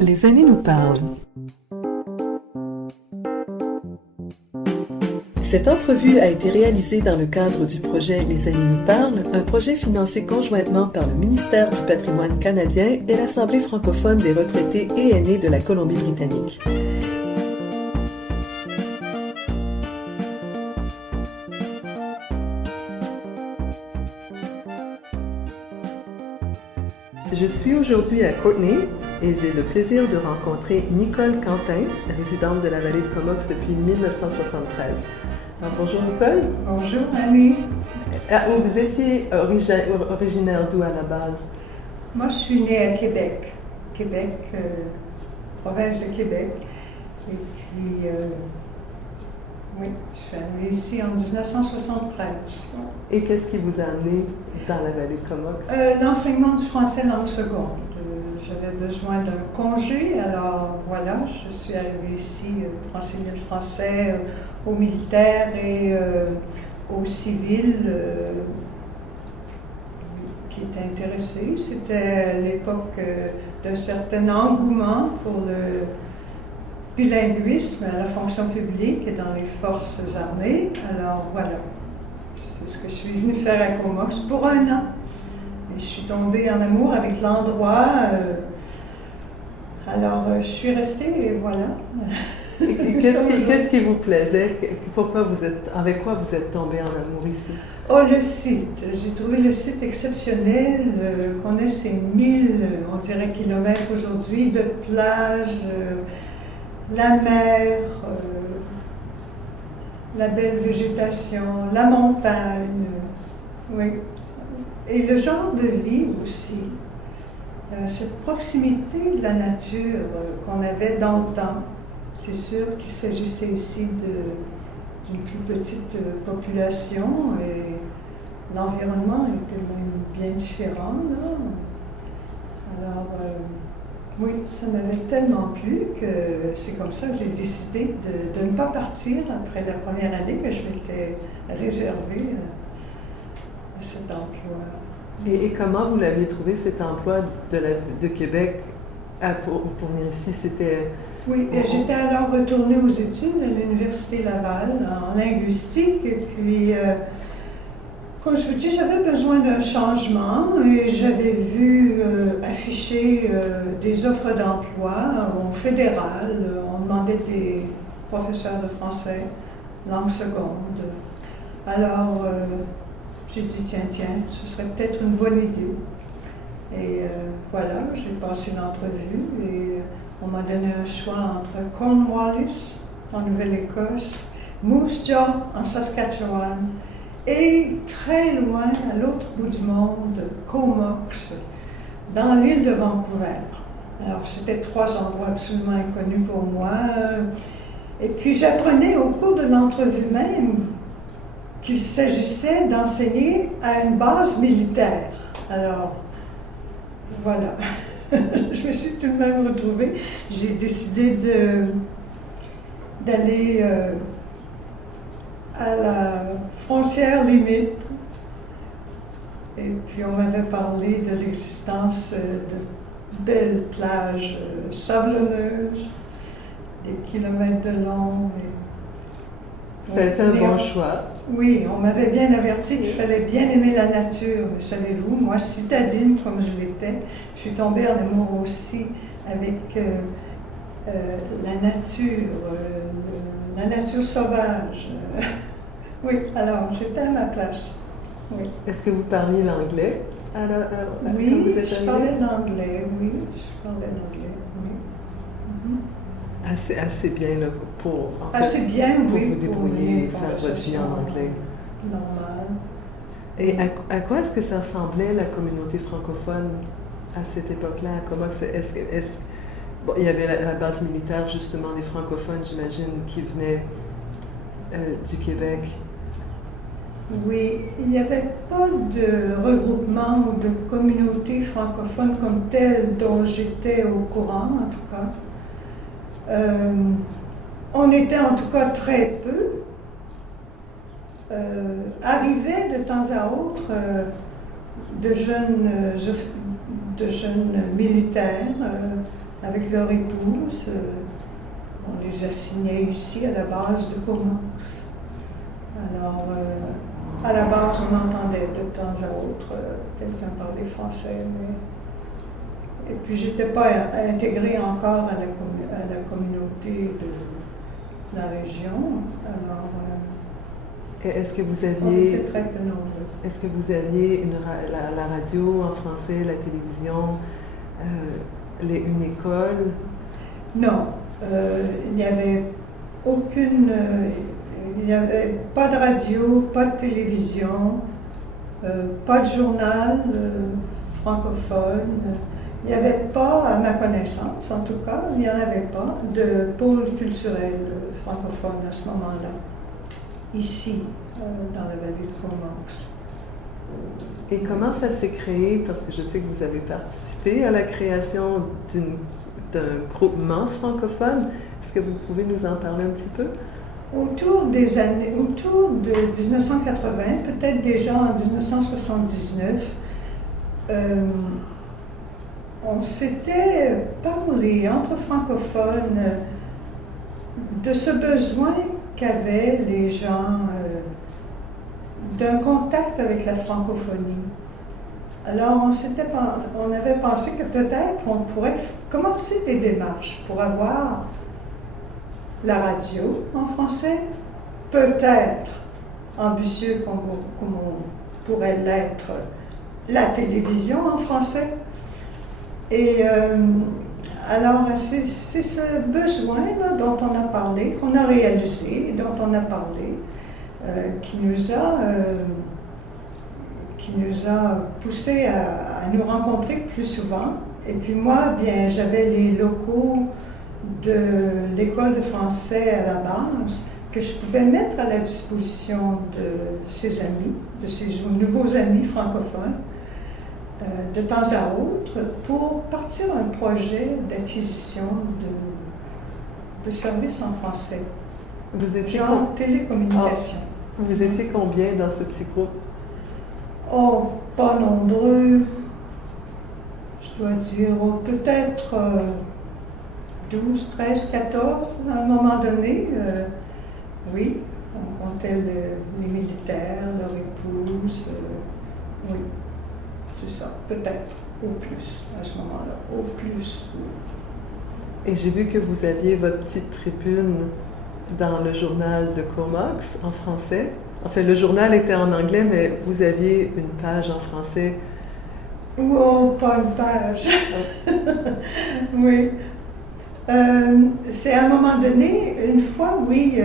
Les années nous parlent. Cette entrevue a été réalisée dans le cadre du projet Les années nous parlent, un projet financé conjointement par le ministère du Patrimoine canadien et l'Assemblée francophone des retraités et aînés de la Colombie-Britannique. Je suis aujourd'hui à Courtenay et j'ai le plaisir de rencontrer Nicole Quentin, résidente de la vallée de Comox depuis 1973. Alors, bonjour Nicole. Bonjour Annie. Vous étiez originaire d'où à la base? Moi je suis née à Québec, province de Québec. Et puis, oui, je suis arrivée ici en 1973. Et qu'est-ce qui vous a amené dans la vallée de Comox? L'enseignement du français langue seconde. J'avais besoin d'un congé, alors voilà, je suis arrivée ici pour enseigner le français aux militaires et aux civils qui étaient intéressés. C'était l'époque d'un certain engouement pour le bilinguisme à la fonction publique et dans les forces armées. Alors voilà, c'est ce que je suis venue faire à Comox pour un an. Et je suis tombée en amour avec l'endroit. Alors je suis restée et voilà. Qu'est-ce qui vous plaisait? Avec quoi vous êtes tombée en amour ici? Oh, le site. J'ai trouvé le site exceptionnel. Qu'on ait ces 1000, on dirait, kilomètres aujourd'hui de plage, la mer, la belle végétation, la montagne, oui. Et le genre de vie aussi, cette proximité de la nature qu'on avait dans le temps. C'est sûr qu'il s'agissait ici d'une plus petite population et l'environnement était même bien différent, là. Alors, oui, ça m'avait tellement plu que c'est comme ça que j'ai décidé de ne pas partir après la première année que je m'étais réservée à cet emploi. Et comment vous l'aviez trouvé, cet emploi de Québec pour venir ici? C'était... Oui, j'étais alors retournée aux études à l'Université Laval en linguistique et puis, comme je vous dis, j'avais besoin d'un changement et j'avais vu afficher des offres d'emploi au fédéral. On demandait des professeurs de français, langue seconde. Alors, j'ai dit, tiens, ce serait peut-être une bonne idée. Et voilà, j'ai passé l'entrevue et on m'a donné un choix entre Cornwallis, en Nouvelle-Écosse, Moose Jaw, en Saskatchewan, et très loin, à l'autre bout du monde, Comox, dans l'île de Vancouver. Alors, c'était 3 endroits absolument inconnus pour moi. Et puis, j'apprenais au cours de l'entrevue même qu'il s'agissait d'enseigner à une base militaire. Alors, voilà. Je me suis tout de même retrouvée. J'ai décidé d'aller à la frontière limite. Et puis on m'avait parlé de l'existence de belles plages sablonneuses, des kilomètres de long. Ça a été un bon choix. Oui, on m'avait bien averti qu'il fallait bien aimer la nature. Mais savez-vous, moi, citadine comme je l'étais, je suis tombée en amour aussi avec la nature sauvage. Oui, alors j'étais à ma place. Oui. Est-ce que vous parliez l'anglais? Oui, je parlais l'anglais, oui, oui. Mm-hmm. Assez bien là, pour vous débrouiller et faire votre vie en anglais. Normal. Et à quoi est-ce que ça ressemblait la communauté francophone à cette époque-là? Bon, il y avait la base militaire justement des francophones, j'imagine, qui venaient du Québec. Oui, il n'y avait pas de regroupement ou de communauté francophone comme telle dont j'étais au courant, en tout cas. On était en tout cas très peu. Arrivaient de temps à autre de jeunes militaires avec leur épouse. On les assignait ici à la base de Comox. Alors, à la base, on entendait de temps à autre quelqu'un parler français, et puis j'étais pas intégrée encore à la communauté de la région. Alors, est-ce que vous on aviez, était très peu nombreux. est-ce que vous aviez la radio en français, la télévision, une école? Non, il n'y avait aucune... il n'y avait pas de radio, pas de télévision, pas de journal francophone. Il n'y avait pas, à ma connaissance en tout cas, il n'y en avait pas de pôle culturel francophone à ce moment-là, ici, dans la vallée de Comox. Et comment ça s'est créé? Parce que je sais que vous avez participé à la création d'un groupement francophone. Est-ce que vous pouvez nous en parler un petit peu? Autour de 1980, peut-être déjà en 1979, on s'était parlé entre francophones de ce besoin qu'avaient les gens d'un contact avec la francophonie. Alors on avait pensé que peut-être on pourrait commencer des démarches pour avoir la radio en français, peut-être ambitieux comme on pourrait l'être, la télévision en français. Et alors, c'est ce besoin-là dont on a parlé, qu'on a réalisé, et dont on a parlé, qui nous a poussé à nous rencontrer plus souvent. Et puis moi, bien, j'avais les locaux de l'école de français à la base que je pouvais mettre à la disposition de ses amis, de ses nouveaux amis francophones, de temps à autre, pour partir un projet d'acquisition de services en français. Vous étiez genre télécommunication. Vous étiez combien dans ce petit groupe? Oh, pas nombreux. Je dois dire peut-être 12, 13, 14 à un moment donné. Oui, on comptait les militaires, leur épouse. Oui, c'est ça, peut-être, au plus, à ce moment-là, au plus. Et j'ai vu que vous aviez votre petite tribune dans le journal de Comox en français. En fait, le journal était en anglais, mais vous aviez une page en français. Oh, pas une page. Oui. C'est à un moment donné, une fois, oui,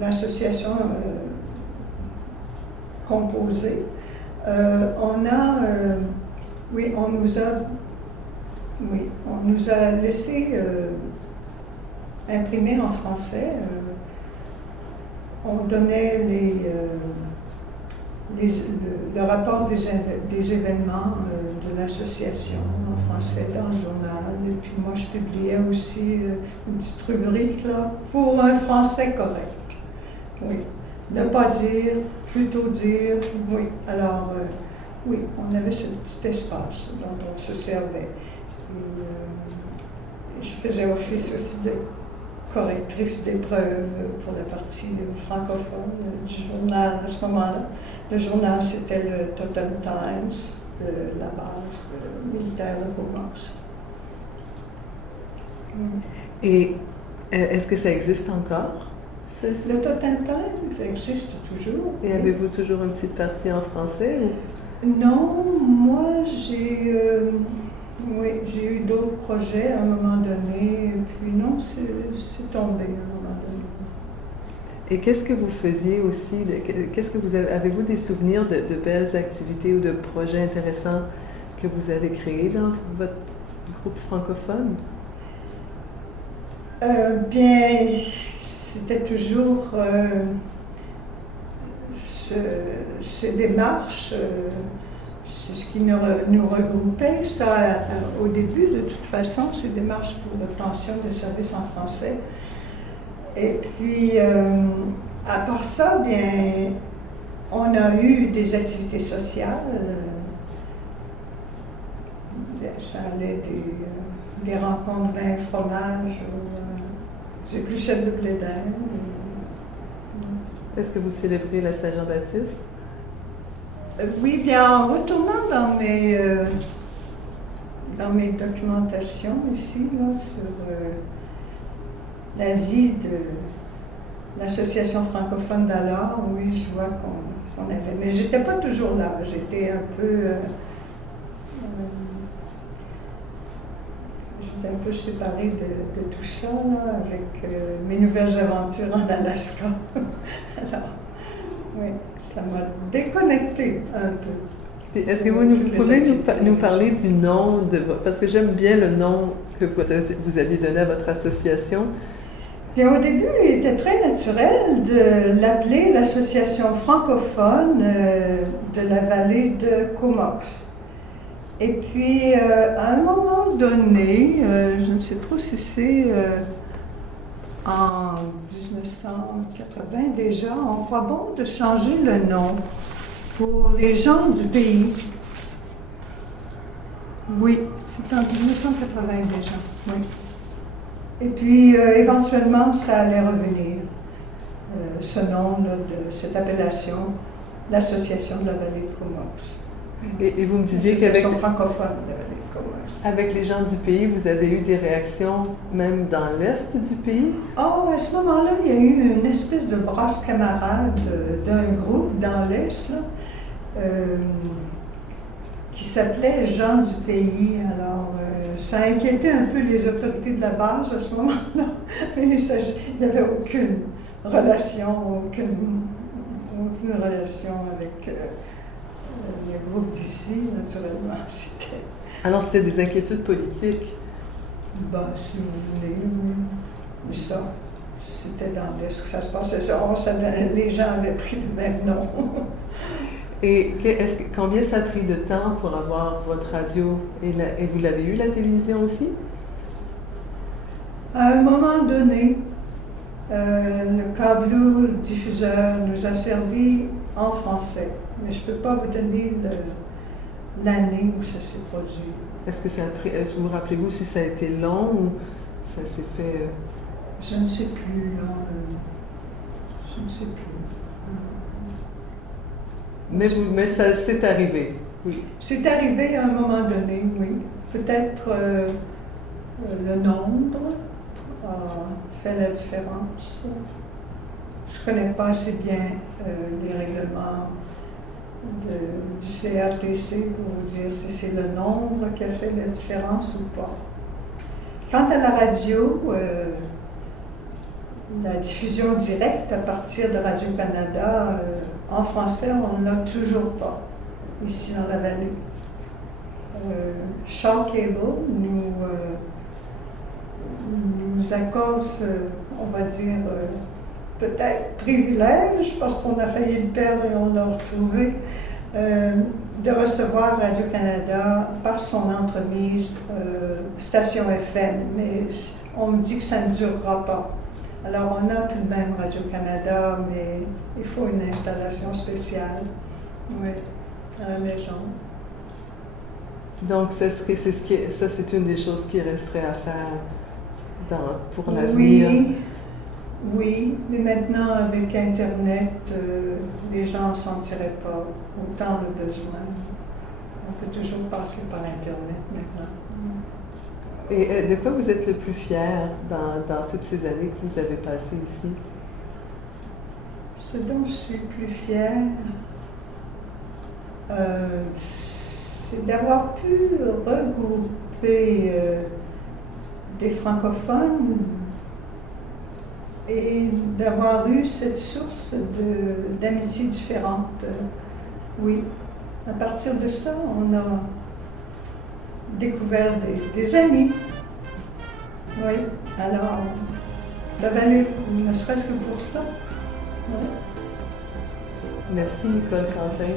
l'association composée, on nous a laissé imprimer en français. On donnait le rapport des événements de l'association en français dans le journal. Et puis moi, je publiais aussi une petite rubrique là, pour un français correct. Oui. Ne pas dire, plutôt dire, oui. Alors, oui, on avait ce petit espace dont on se servait. Et, je faisais office aussi de correctrice d'épreuves pour la partie francophone du journal à ce moment-là. Le journal, c'était le Totem Times de la base militaire de Comox. Et est-ce que ça existe encore? Le Totem Times existe toujours. Et avez-vous toujours une petite partie en français? Ou? Non, moi j'ai eu d'autres projets à un moment donné, et puis non, c'est tombé à un moment donné. Et qu'est-ce que vous faisiez aussi? Avez-vous des souvenirs de belles activités ou de projets intéressants que vous avez créés dans votre groupe francophone? Bien, c'était toujours ces démarches, c'est ce qui nous regroupait, ça, au début, de toute façon, ces démarches pour l'obtention de services en français. Et puis, à part ça, bien, On a eu des activités sociales. Ça allait des rencontres vin et fromage. J'épluchais de blé d'Inde. Est-ce que vous célébrez la Saint-Jean-Baptiste? Oui, bien en retournant dans mes documentations ici, là, sur la vie de l'association francophone d'alors, oui, je vois qu'on avait. Mais j'étais pas toujours là. J'étais un peu. J'étais un peu séparée de tout ça, là, avec mes nouvelles aventures en Alaska. Alors, oui, ça m'a déconnectée un peu. Est-ce que vous pouvez nous parler du nom de votre... Parce que j'aime bien le nom que vous aviez donné à votre association. Bien, au début, il était très naturel de l'appeler l'Association francophone de la vallée de Comox. Et puis, à un moment donné, je ne sais pas si c'est en 1980 déjà, on croit bon de changer le nom pour les gens du pays. Oui, c'est en 1980 déjà, oui. Et puis, éventuellement, ça allait revenir, ce nom là, de cette appellation, l'Association de la vallée de Comox. Et vous me disiez qu'avec francophone de la vallée de Comox. Avec les gens du pays, vous avez eu des réactions même dans l'est du pays? Oh, à ce moment-là, il y a eu une espèce de brasse camarade d'un groupe dans l'est, là, qui s'appelait Gens du pays. Alors, ça inquiétait un peu les autorités de la base à ce moment-là. Mais il n'y avait aucune relation avec le groupe d'ici, naturellement. Alors, c'était des inquiétudes politiques? Ben, si vous voulez, oui. Mais ça, c'était dans l'Est que ça se passait. Les gens avaient pris le même nom. Et combien ça a pris de temps pour avoir votre radio? Et vous l'avez eu, la télévision aussi? À un moment donné, le câble diffuseur nous a servi en français. Mais je ne peux pas vous donner l'année où ça s'est produit. Est-ce que vous rappelez-vous si ça a été long ou ça s'est fait... Je ne sais plus, là. Je ne sais plus. Mais ça c'est arrivé, oui. C'est arrivé à un moment donné, oui. Peut-être le nombre a fait la différence. Je ne connais pas assez bien les règlements du CRTC pour vous dire si c'est le nombre qui a fait la différence ou pas. Quant à la radio, la diffusion directe à partir de Radio-Canada, en français, on ne l'a toujours pas, ici dans la vallée. Shaw Cable nous accorde ce, on va dire, peut-être privilège, parce qu'on a failli le perdre et on l'a retrouvé, de recevoir Radio-Canada par son entremise Station FM. Mais on me dit que ça ne durera pas. Alors, on a tout de même Radio-Canada, mais il faut une installation spéciale, oui, à la maison. Donc, ça, c'est une des choses qui resterait à faire pour l'avenir. Oui, mais maintenant, avec Internet, les gens ne s'en tiraient pas autant de besoin. On peut toujours passer par Internet maintenant. Et de quoi vous êtes le plus fier dans toutes ces années que vous avez passées ici? Ce dont je suis plus fière, c'est d'avoir pu regrouper des francophones et d'avoir eu cette source d'amitié différente. Oui, à partir de ça, on a découvert des amis. Oui, alors ça valait le coup, ne serait-ce que pour ça. Oui. Merci Nicole Quentin.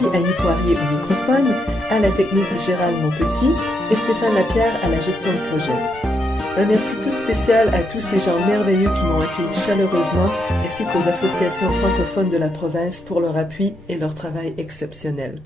Merci à Annie Poirier au microphone, à la technique de Gérald Monpetit et Stéphane Lapierre à la gestion de projet. Un merci tout spécial à tous ces gens merveilleux qui m'ont accueilli chaleureusement, ainsi qu'aux associations francophones de la province pour leur appui et leur travail exceptionnel.